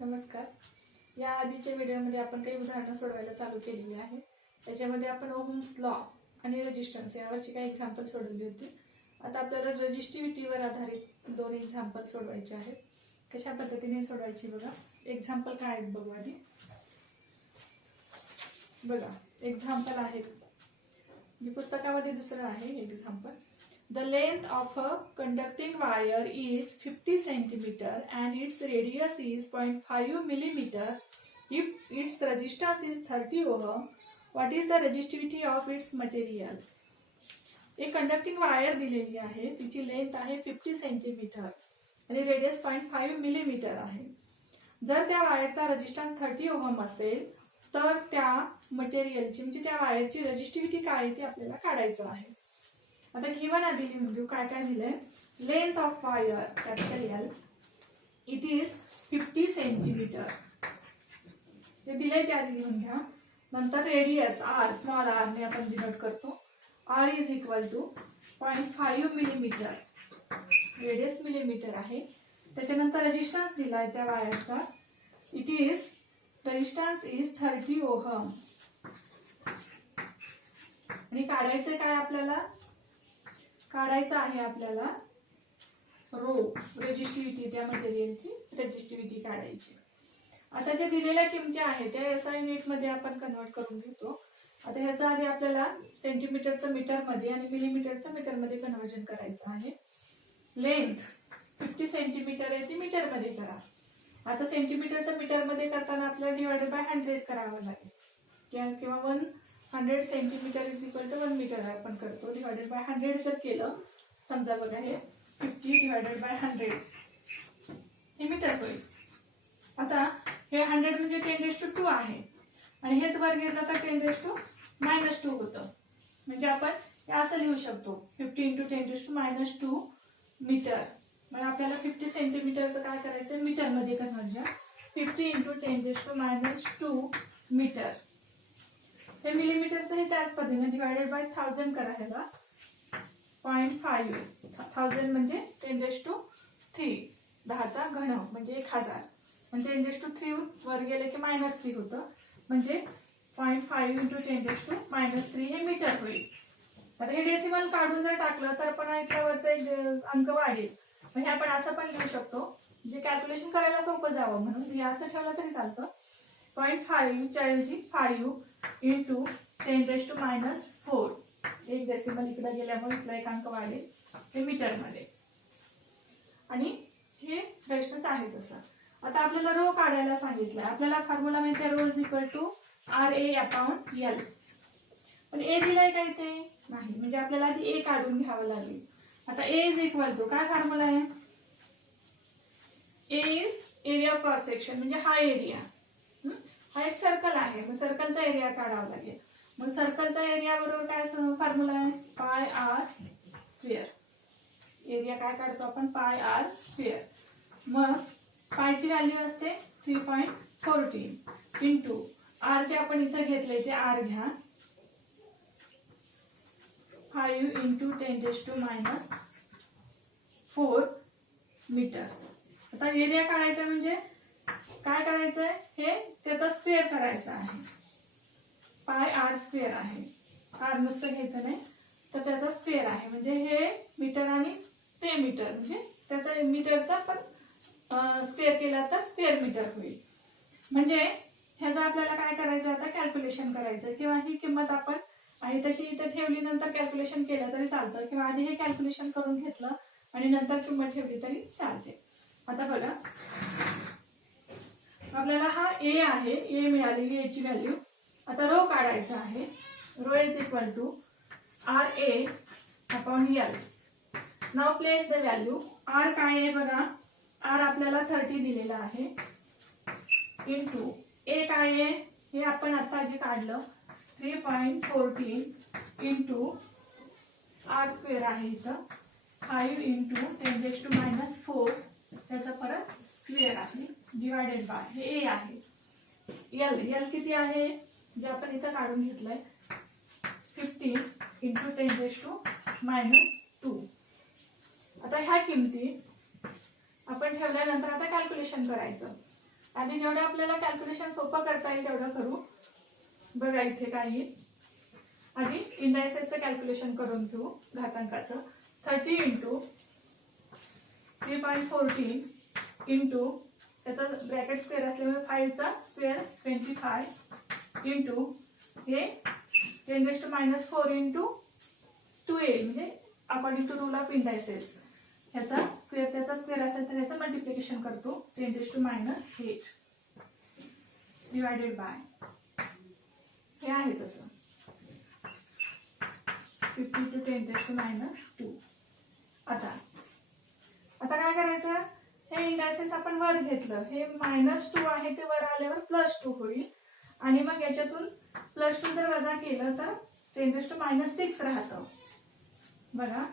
नमस्कार. या आधीच्या व्हिडिओमध्ये आपण काही उदाहरणं सोडवायला चालू केलेली आहे. त्याच्यामध्ये आपण ओहम्स लॉ आणि रेजिस्टन्स यावरची काही एक्झाम्पल सोडवली होती. आता आपल्याला रेजिस्टिव्हिटीवर आधारित 2 एक्झाम्पल सोडवायचे आहेत. कशा पद्धतीने सोडवायची बघा. एक्झाम्पल काय आहेत बघू आधी. बघा एक्झाम्पल आहे जे पुस्तकामध्ये दुसरं आहे example. The length of a conducting wire is 50 centimeter and its radius is 0.5 millimeter. If its resistance is 30 ohm, what is the resistivity of its material? एक कंडक्टिंग वायर दिलेली आहे, तिची लेंथ आहे 50 सेंटीमीटर आणि रेडियस 0.5 मिलीमीटर आहे. जर त्या वायरचा रेजिस्टन्स 30 ओहम असेल तर त्या मटेरियलची म्हणजे त्या वायरची रेजिस्टिव्हिटी काय आहे ते आपल्याला काढायचं आहे. आता गिवन दिली म्हणजे काय काय दिलंय. Length of wire capital L it is 50 centimetre हे दिलंय ते आधी लिहून घ्या. नंतर रेडियस आर स्मॉल आर ने आपण डिनोट करतो. R is equal to 0.5 millimetre radius millimetre आहे. त्याच्यानंतर रेजिस्टन्स दिलाय त्या वायरचा. It is resistance is 30 ohm आणि काढायचं काय आपल्याला. काढायचं आहे आपल्याला रो रेजिस्टिव्हिटी, त्या मटेरियलची रेजिस्टिव्हिटी काढायची. आता जे दिलेल्या किमती आहेत त्या एसआय युनिट मध्ये आपण कन्वर्ट करून घेतो. आता ह्याचा आधी आपल्याला सेंटीमीटरचं मीटर मध्ये आणि मिलीमीटरचं मीटर मध्ये कन्वर्जन करायचं आहे. लेंथ 50 सेंटीमीटर आहे ती मीटर मध्ये करा. आता सेंटीमीटरचं मीटर मध्ये करताना आपल्याला डिवायडेड बाय 100 करावं लागेल किंवा 100 centimetre is equal to 1 metre आपण करतो. डिवायडेड बाय 100 जर केलं समजा बघा हे 50 डिवायडेड बाय 100 हे मीटर होईल. आता हे 100 म्हणजे 10⁻² आहे आणि हेच वर घेतलं तर 10⁻² होतं. म्हणजे आपण हे असं लिहू शकतो 50 × 10⁻² मीटर. मग आपल्याला 50 सेंटीमीटरचं काय करायचं मीटर मध्ये कन्वर्जन. 50 × 10⁻² मीटर. हे मिलीमीटरचं हे त्याच पद्धतीने डिवायडेड बाय 1000 करायला 0.5 1000 म्हणजे 10⁻³ 10चा घन म्हणजे 1000 आणि 10⁻³ वर गेले की -3 होतं म्हणजे 0.5 × 10⁻³ हे मीटर होईल. आता हे डेसिमल काढून जर टाकलं तर पण इथल्यावरचा एक अंक वाढेल. म्हणजे आपण असं पण लिहू शकतो जे कॅल्क्युलेशन करायला सोपं जावं म्हणून हे असं ठेवलं तरी चालतं. 0.5 च्या ऐवजी 5 × 10⁻⁴ एक डेसिमल इकडे गेल्यामुळे इथला एक अंक वाढेल हे मीटर मध्ये. आणि हे प्रश्नच आहे तसं. आता आपल्याला रो काढायला सांगितलं. आपल्याला फॉर्म्युला माहिती row is equal to RA/L. पण ए दिलाय का इथे नाही म्हणजे आपल्याला आधी ए काढून घ्यावं लागेल. आता ए इज इक्वल टू काय फॉर्म्युला आहे. A is area of cross section म्हणजे हा एरिया. हा एक सर्कल आहे मग सर्कलचा एरिया काढावा लागेल. मग सर्कलचा एरिया बरोबर काय फॉर्म्युला आहे πr². एरिया काय काढतो आपण πr². मग पायची व्हॅल्यू असते 3.14 इंटू आर चे आपण इथे घेतले ते आर घ्या 5 × 10⁻⁴ मीटर. आता एरिया काढायचा म्हणजे काय करायचंय हे त्याचा स्क्वेअर करायचा आहे. πr² आहे. आर नुसतं घ्यायचं नाही तर त्याचा स्क्वेअर आहे म्हणजे हे मीटर आणि ते मीटर म्हणजे त्याचा मीटरचा पण स्क्वेअर केला तर स्क्वेअर मीटर होईल. म्हणजे ह्याचं आपल्याला काय करायचं आता कॅल्क्युलेशन करायचं किंवा ही किंमत आपण आणि तशी इथे ठेवली नंतर कॅल्क्युलेशन केलं तरी चालतं किंवा आधी हे कॅल्क्युलेशन करून घेतलं आणि नंतर किंमत ठेवली तरी चालते. आता बघा आपल्याला हा ए आहे. ए मिळालेली एची व्हॅल्यू. आता रो काढायचा आहे. Rho is equal to RA/L. Now place the value. R काय आहे बघा. आर आपल्याला 30 दिलेला आहे इंटू ए काय आहे हे आपण आता जे काढलं 3.14 इंटू r² आहे इथं 5 × 10⁻⁴ त्याचा परत स्क्वेअर आहे डिवायडेड बाय हे ए आहे. एल किती आहे जे आपण इथं काढून घेतलंय 15 × 10⁻². आता ह्या किमती आपण ठेवल्यानंतर आता कॅल्क्युलेशन करायचं. आधी जेवढं आपल्याला कॅल्क्युलेशन सोपं करता येईल तेवढं करू. बघा इथे काय येईल. आधी इंडायसेसचं कॅल्क्युलेशन करून घेऊ घातांकाचं. 30 इंटू 3.14 इंटू त्याचा ब्रॅकेट स्क्वेअर असल्यामुळे 5चा स्क्वेअर 25 इंटू हे 10⁻⁴ इंटू 2 येईल, म्हणजे according to rule of indices ह्याचा स्क्वेअर त्याचा स्क्वेअर असेल तर ह्याचं मल्टिप्लिकेशन करतो 10⁻⁸ डिवायडेड बाय हे आहे तसं 50 टू 10⁻². आता काय करायचं, हे इंडायसेस आपण वर घेतलं, हे -2 आहे ते वर आल्यावर +2 होईल आणि मग याच्यातून +2 जर वजा केलं तर 10⁻⁶ राहतं. बघा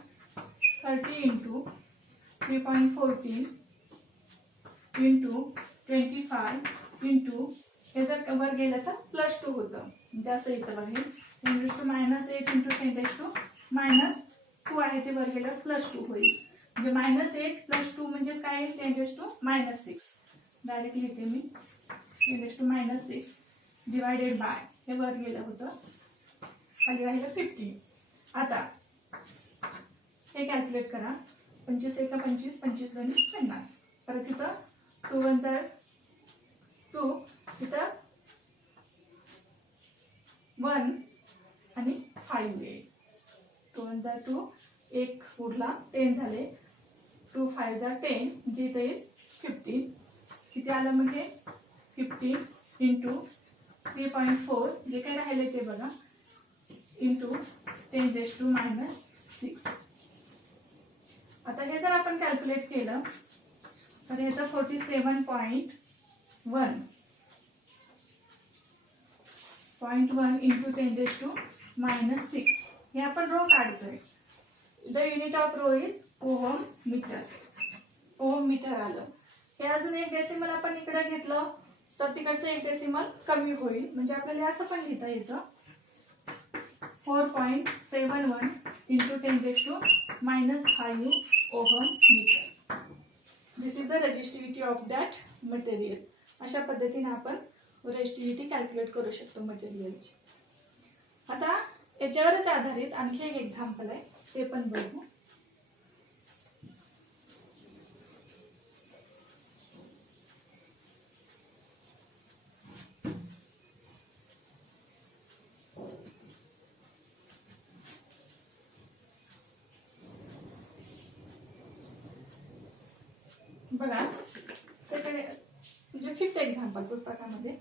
30 इंटू 3.14 इंटू 25 इंटू हे जर वर गेलं तर +2 होतं, जास्त येतं बघा. 10⁻⁸ इंटू 10⁻² आहे ते वर गेल्यावर +2 होईल, म्हणजे -8 + 2 म्हणजेच काय येईल 10⁻⁶. डायरेक्टली लिहिते मी 10⁻⁶ डिवायडेड बाय हे वर गेलं होतं, खाली राहिलं 50. आता हे कॅल्क्युलेट करा. 25 × 25 25 × 50. परत इथं 2 × 1 = 2, इथं 1 आणि 5 येईल. 2 × 1 = 2, 1 उरला 10 झाले. 2 × 5 = 10, म्हणजे इथं येईल 15. किती आलं मग हे 15 इंटू 3.4 जे काही राहिले ते बघा इंटू 10⁻⁶. आता हे जर आपण कॅल्क्युलेट केलं तर येतं 47.1 इंटू 10⁻⁶. हे आपण रो काढतोय. The unit of rho is ohm metre. Ohm metre आलं. हे अजून एक डेसिमल आपण इकडे घेतलं तर तिकडचं एक डेसिमल कमी होईल, म्हणजे आपल्याला असं पण लिहिता येतं 4.71 into 10⁻⁵ ohm metre. This is the resistivity of that material. अशा पद्धतीने आपण रेजिस्टिव्हिटी कॅल्क्युलेट करू शकतो मटेरियलची. आता याच्यावरच आधारित आणखी एक एक्झाम्पल आहे, ते पण बघू. बघा सेकंड म्हणजे 5th एक्झाम्पल पुस्तकामध्ये.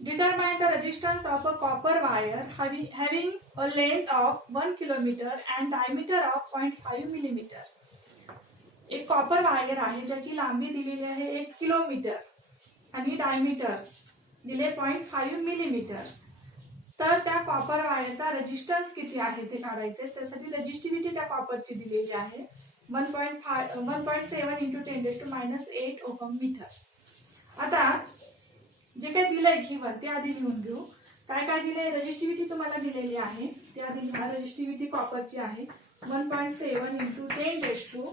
Determine the resistance of a copper wire having a length of 1 kilometer and diameter of 0.5 millimeter. एक कॉपर वायर आहे ज्याची लांबी दिलेली आहे 1 किलोमीटर आणि डायमीटर दिले 0.5 मिलीमीटर. तर त्या कॉपर वायरचा रेजिस्टन्स किती आहे ते काढायचे. त्यासाठी रेजिस्टिव्हिटी त्या कॉपरची दिलेली आहे 1.7 इंटू 10⁻⁸ ओहम मीटर. आता जे काय दिलंय घिवन ते आधी लिहून घेऊ. काय काय दिलंय, रेजिस्टिव्हिटी तुम्हाला दिलेली आहे ते आधी लिहा. रेजिस्टिव्हिटी कॉपरची आहे 1.7 इंटू 10⁻,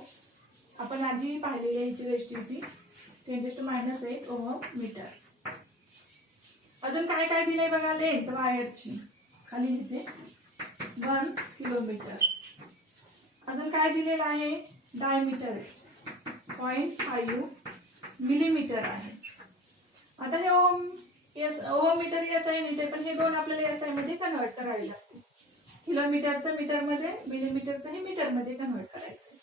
आपण आधी पाहिलेली आहे याची रेजिस्टिव्हिटी 10⁻⁸ ओहम मीटर. अजून काय काय दिलंय बघा, लेंथ वायरची खाली लिहिते 1 किलोमीटर. अजून काय दिलेलं आहे, डायमीटर 0.5 मिलीमीटर आहे. आता हे ओहम मीटर SI येते, पण हे दोन आपल्याला SI मध्ये कन्वर्ट करावे लागते. किलोमीटरचं मीटरमध्ये, मिलीमीटरचं हे मीटरमध्ये कन्वर्ट करायचं.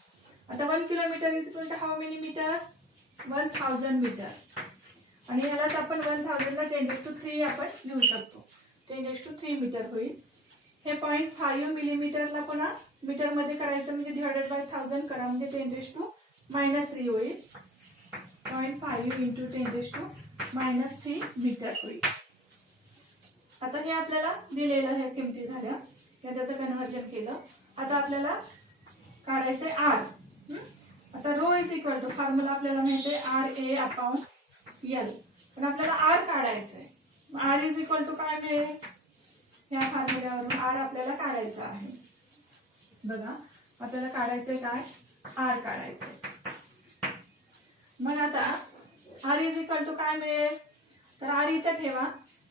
आता 1 kilometre is equal to how many metre, 1000 metre. आणि यालाच आपण 1000 ला 10⁻³ आपण लिहू शकतो. 10⁻³ मीटर होईल. हे 0.5 मिलीमीटरला पुन्हा मीटरमध्ये करायचं म्हणजे डिवायडेड बाय 1000 करा, म्हणजे 10⁻³ होईल. 0.5 इंटू 10⁻³ मीटर होईल. आता हे आपल्याला दिलेलं ह्या किमती झाल्या, त्याचं कन्व्हर्जन केलं. आता आपल्याला काढायचंय R. आता rho is equal to formula आपल्याला माहिती आहे RA/L, पण आपल्याला R काढायचंय. R इज इक्वल टू काय मिळेल, या फॉर्म्युल्यावरून R आपल्याला काढायचा आहे. बघा आपल्याला काढायचंय काय, R काढायचंय. मग आता आर इज इक्वल टू काय मिळेल, तर आर इथं ठेवा,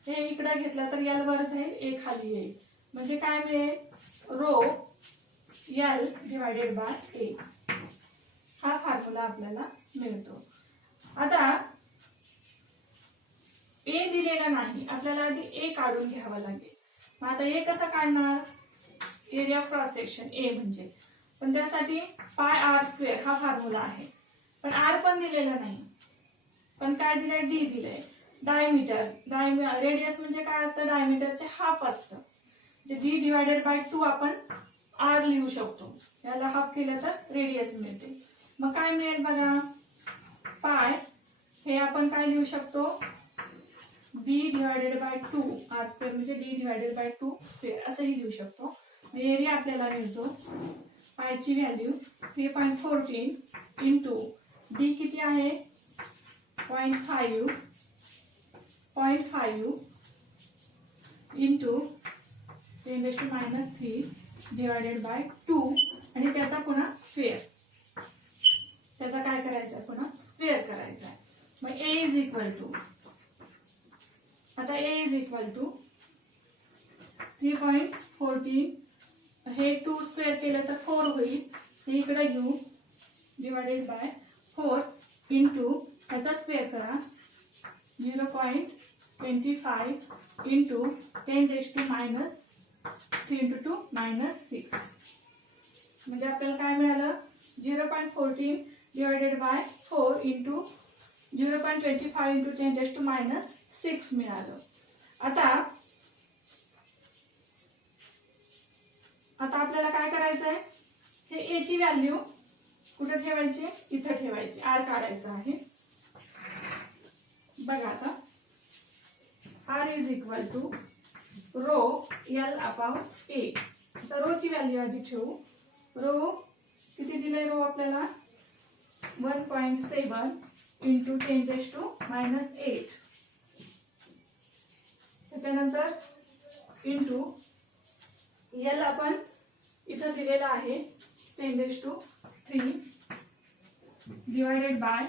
हे इकडे घेतलं तर एल वर जाईल, ए खाली येईल, म्हणजे काय मिळेल, रो एल डिवायडेड बाय ए. हा फॉर्म्युला आपल्याला मिळतो. आता ए दिलेला नाही, आपल्याला आधी ए काढून घ्यावा लागेल. मग आता ए कसं काढणार, एरिया क्रॉस सेक्शन ए म्हणजे, पण त्यासाठी पाय आर स्क्वेअर हा फॉर्म्युला आहे, पण आर पण दिलेला नाही, पण काय दिलंय, डी दिलंय. डायमीटर, रेडियस म्हणजे काय असतं, डायमीटरचे हाफ असतं, म्हणजे डी डिवायडेड बाय 2 आपण आर लिहू शकतो, याला हाफ केलं तर रेडियस मिळते. मग काय मिळेल बघा, पाय हे आपण काय लिहू शकतो, D divided by 2 R square म्हणजे डी डिवायडेड बाय 2 स्क्वेअर असंही लिहू शकतो. एरिया आपल्याला मिळतो, पायची व्हॅल्यू 3.14 इंटू डी किती आहे 0.5 इंटू 10⁻³ डिवायडेड बाय 2 आणि त्याचा पुन्हा स्क्वेअर, त्याचा काय करायचा आहे, पुन्हा स्क्वेअर करायचा आहे. मग ए इज इक्वल टू, आता ए इज इक्वल टू 3.14, हे 2 स्क्वेअर केलं तर 4 होईल, हे इकडे घेऊ डिवायडेड बाय 4 इंटू ह्याचा स्क्वेअर करा 0.25 इंटू 10⁻³ इंटू 2 -6, म्हणजे आपल्याला काय मिळालं, 0.14 डिवायडेड बाय 4 इंटू 0.25 इंटू 10⁻6 मिळालं. आता आपल्याला काय करायचं आहे, हे ए ची व्हॅल्यू कुठे ठेवायची, इथं ठेवायची, आर काढायचा आहे. बघा आता R is equal to rho L upon A. तर रो ची व्हॅल्यू आधी ठेवू, रो किती दिलंय, रो आपल्याला 1.7 इंटू 10⁻⁸, त्याच्यानंतर इंटू एल आपण इथं दिलेला आहे 10⁻³ डिवायडेड बाय,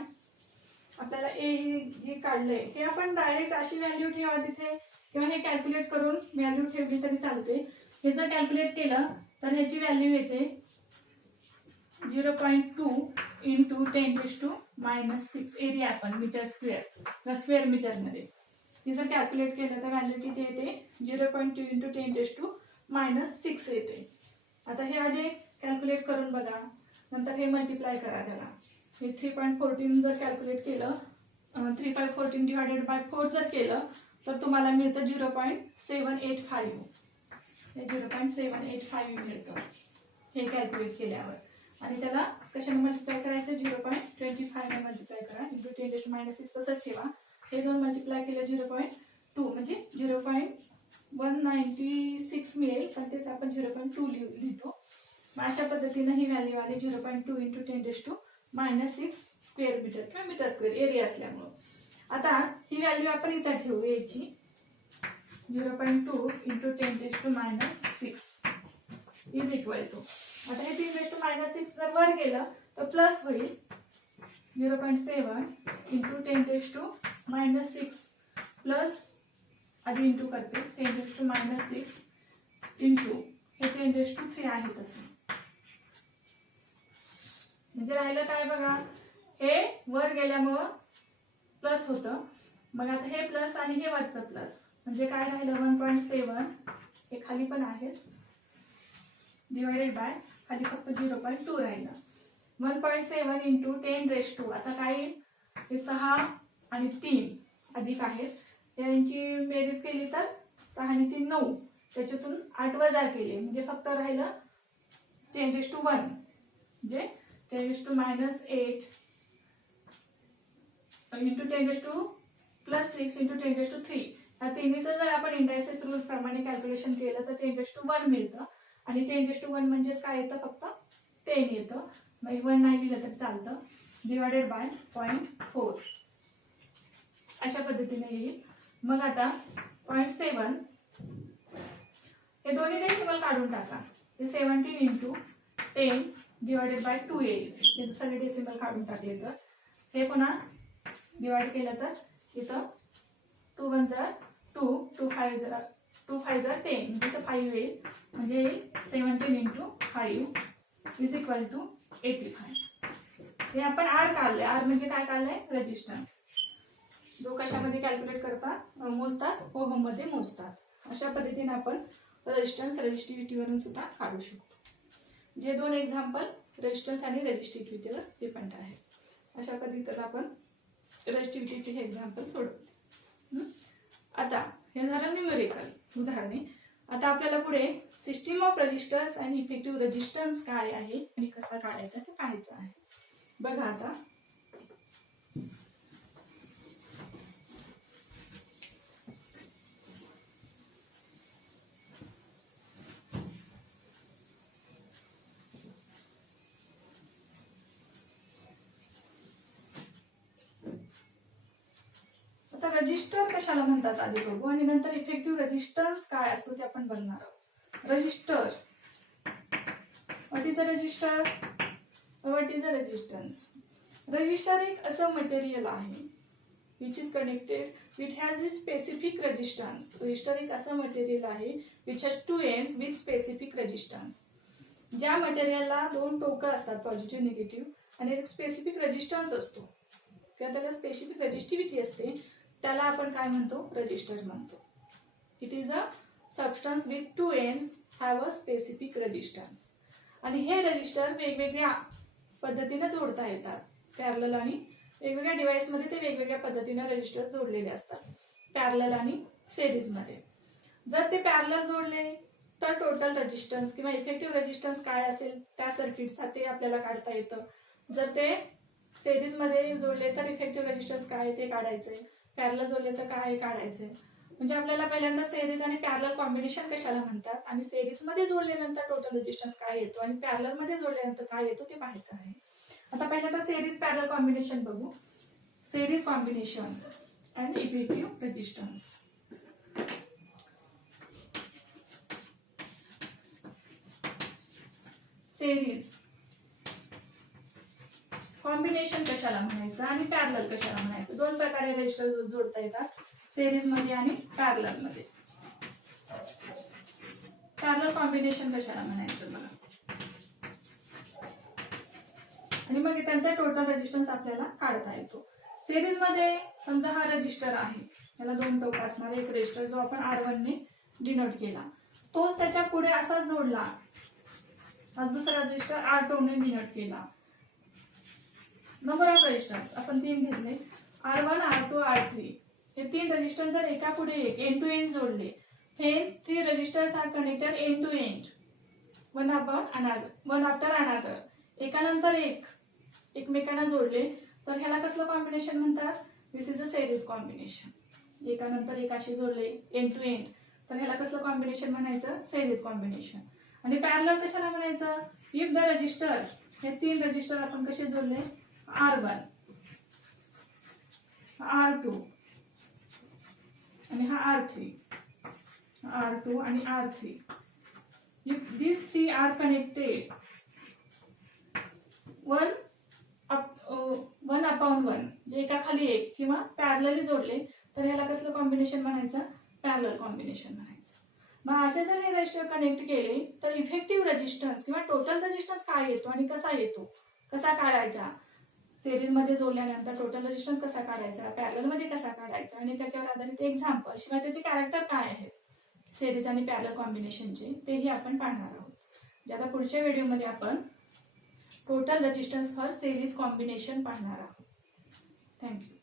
आपल्याला ए जी काढलंय हे आपण डायरेक्ट अशी व्हॅल्यू ठेवा तिथे, किंवा हे कॅल्क्युलेट करून व्हॅल्यू ठेवली तरी चालते. हे जर कॅल्क्युलेट केलं तर ह्याची व्हॅल्यू येते 0.2 इंटू 10⁻⁶, एरिया आपण मीटर स्क्वेअर स्क्वेअर मीटर मध्ये, हे जर कॅल्क्युलेट केलं तर व्हॅल्यू किती येते 0.2 इंटू 10⁻⁶ येते. आता हे आधी कॅल्क्युलेट करून बघा, नंतर हे मल्टिप्लाय करा त्याला. हे 3.14 जर कॅल्क्युलेट केलं, 3.14 डिवायडेड बाय 4 जर केलं तर तुम्हाला मिळतं 0.785, हे 0.785 मिळतं हे कॅल्क्युलेट केल्यावर. आणि त्याला कशाने मल्टिप्लाय करायचं, 0.25 ने मल्टिप्लाय करा इंटू 10⁻⁶ तसंच ठेवा, हे दोन मल्टिप्लाय केलं 0.2 म्हणजे 0.196 मिळेल, पण तेच आपण 0.2 लिहितो. अशा पद्धतीने ही व्हॅल्यू आली 0.2 इंटू 10⁻⁻6 स्क्वेअर मीटर किंवा मीटर स्क्वेअर एरिया असल्यामुळं. आता ही व्हॅल्यू आपण इथं ठेवू, याची 0.2 इंटू 10⁻⁶ इज इक्वल टू, आता हे 10⁻⁶ जर वर गेलं तर प्लस होईल 0.7 इंटू 10⁻⁻6 प्लस, आधी इंटू करते 10⁻⁻6 इंटू हे 10⁻³ आहे तसं, म्हणजे राहिलं काय बघा, हे वर गेल्यामुळं प्लस होतं, मग आता हे प्लस आणि हे वरचं प्लस, म्हणजे काय राहिलं 1.7, हे खाली पण आहेच डिवायडेड बाय, खाली फक्त 0.2 राहिलं. 1.7 इंटू 10⁻², आता काय येईल, हे 6 आणि 3 अधिक आहेत, यांची बेरीज केली तर 6 आणि 3 9, त्याच्यातून 8 वजा केले म्हणजे फक्त राहिलं 10⁻⁻1, म्हणजे 10⁻⁻8 इंटू 10⁻+6 इंटू 10⁻³ या तिन्हीचं जर आपण इंडायसेस रूल प्रमाणे कॅल्क्युलेशन केलं तर 10⁻1 मिळतं. आणि 10⁻1 म्हणजेच काय येतं, फक्त 10 येतं, मग 1 नाही लिहिलं तर चालतं, डिवायडेड बाय 0.4 अशा पद्धतीने येईल. मग आता 0.7 हे दोन्ही डेसिमल काढून टाका, हे 17 इंटू 10 डिवायडेड बाय 2 येईल, हे सगळे डेसिमल काढून टाकले तर हे पुन्हा डिवाइड केलं तर इथं 2 1 जा 2, 2 5 जा 10 म्हणजे इथं 5 येईल, म्हणजे 17 × 5 इज इक्वल टू 85. हे आपण आर काढलंय. आर म्हणजे काय काढलंय? रेजिस्टन्स. जो कशामध्ये कॅल्क्युलेट करतात, मोजतात, ओहम मध्ये मोजतात. अशा पद्धतीने आपण रेजिस्टन्स रेजिस्टिव्हिटीवरून सुद्धा काढू शकतो. जे 2 एक्झाम्पल रेजिस्टन्स आणि रेजिस्टिव्हिटीवर डिपेंड आहे. अशा पद्धतीने आपण रेजिस्टिव्हिटीचे हे एक्झाम्पल सोडवले. आता हे झालं न्यूमेरिकल उदाहरणे. आता आपल्याला पुढे सिस्टीम ऑफ रेजिस्टर्स आणि इफेक्टिव्ह रेजिस्टन्स काय आहे आणि कसा काढायचा ते पाहायचं आहे. बघा आता रजिस्टर कशाला म्हणतात आधी बघू आणि नंतर इफेक्टिव्ह रेजिस्टन्स काय असतो ते आपण बघणार आहोत. Register, what is a resistor, what is a resistance. Register एक असं मटेरियल आहे which is connected which has a specific resistance. Register एक असं मटेरियल आहे which has 2 ends with specific resistance. ज्या मटेरियलला 2 टोकं असतात, पॉझिटिव्ह निगेटिव्ह, आणि एक स्पेसिफिक रेजिस्टन्स असतो किंवा त्याला स्पेसिफिक रेजिस्टिव्हिटी असते, त्याला आपण काय म्हणतो? रजिस्टर म्हणतो. It is a substance with 2 ends have a specific resistance. आणि हे रजिस्टर वेगवेगळ्या पद्धतीने जोडता येतात. पॅरलल आणि वेगवेगळ्या डिव्हाइसमध्ये ते वेगवेगळ्या पद्धतीने रजिस्टर जोडलेले असतात, पॅरलल आणि सिरीजमध्ये. जर ते पॅरलल जोडले तर टोटल रेजिस्टन्स किंवा इफेक्टिव्ह रेजिस्टन्स काय असेल त्या सर्किटचा ते आपल्याला काढता येतं. जर ते सिरीजमध्ये जोडले तर इफेक्टिव्ह रेजिस्टन्स काय ते काढायचंय, पॅरलल जोडले तर काय काढायचंय. म्हणजे आपल्याला पहिल्यांदा सिरीज आणि पॅरलल कॉम्बिनेशन कशाला म्हणतात आणि सिरीजमध्ये जोडल्यानंतर टोटल रेजिस्टन्स काय येतो आणि पॅरलल मध्ये जोडल्यानंतर काय येतो ते पाहायचं आहे. आता पहिल्यांदा सिरीज पॅरलल कॉम्बिनेशन बघू. सिरीज कॉम्बिनेशन आणि इफेक्टिव्ह रेजिस्टन्स. सिरीज कॉम्बिनेशन कशाला म्हणायचं आणि पॅरलल कशाला म्हणायचं. 2 प्रकारे रेजिस्टर जोडता येतात, सिरीज मध्ये आणि पॅरलल मध्ये. पॅरलल कॉम्बिनेशन कशाला म्हणायचं बघा. आणि मग त्यांचा टोटल रेजिस्टन्स आपल्याला काढता येतो. सिरीज मध्ये समजा हा रजिस्टर आहे, याला 2 टोक असणारा एक रजिस्टर जो आपण R1 ने डिनोट केला, तोच त्याच्या पुढे असा जोडला. आज दुसरा रजिस्टर R2 ने डिनोट केला. नंबर ऑफ रेजिस्टन्स आपण 3 घेतले, R1 R2 R3. हे 3 रेजिस्टन्स जर एका पुढे एक एंड टू एंड जोडले, हे 3 resistors are connected end to end, one after another, एकानंतर एक एकमेकांना जोडले, तर ह्याला कसलं कॉम्बिनेशन म्हणतात? This is a series combination. एकानंतर एक असे जोडले एंड टू एंड, तर ह्याला कसलं कॉम्बिनेशन म्हणायचं? Series combination. आणि पॅरलल कशाला म्हणायचं? इफ द रजिस्टर्स, हे 3 रजिस्टर आपण कसे जोडले? R1, R2 आणि हा R3, R2 आणि R3. If these 3 are connected one upon one, जे एका खाली एक किंवा पॅरलली जोडले, तर ह्याला कसलं कॉम्बिनेशन म्हणायचं? पॅरलल कॉम्बिनेशन म्हणायचं. मग असे जर हे रेजिस्टर कनेक्ट केले तर इफेक्टिव्ह रेजिस्टन्स किंवा टोटल रेजिस्टन्स काय येतो आणि कसा येतो, कसा काढायचा? सिरीज मध्ये जोडल्यानंतर टोटल रेजिस्टन्स कसा काढायचा, पॅरलल मध्ये कसा काढायचा, आणि त्याच्यावर आधारित एक्झाम्पल शिवाय त्याचे कॅरेक्टर काय आहेत सिरीज आणि पॅरलल कॉम्बिनेशनचे, तेही आपण पाहणार आहोत. ज्यादा पुढच्या व्हिडिओमध्ये आपण total resistance for series combination पाहणार आहोत. थँक्यू.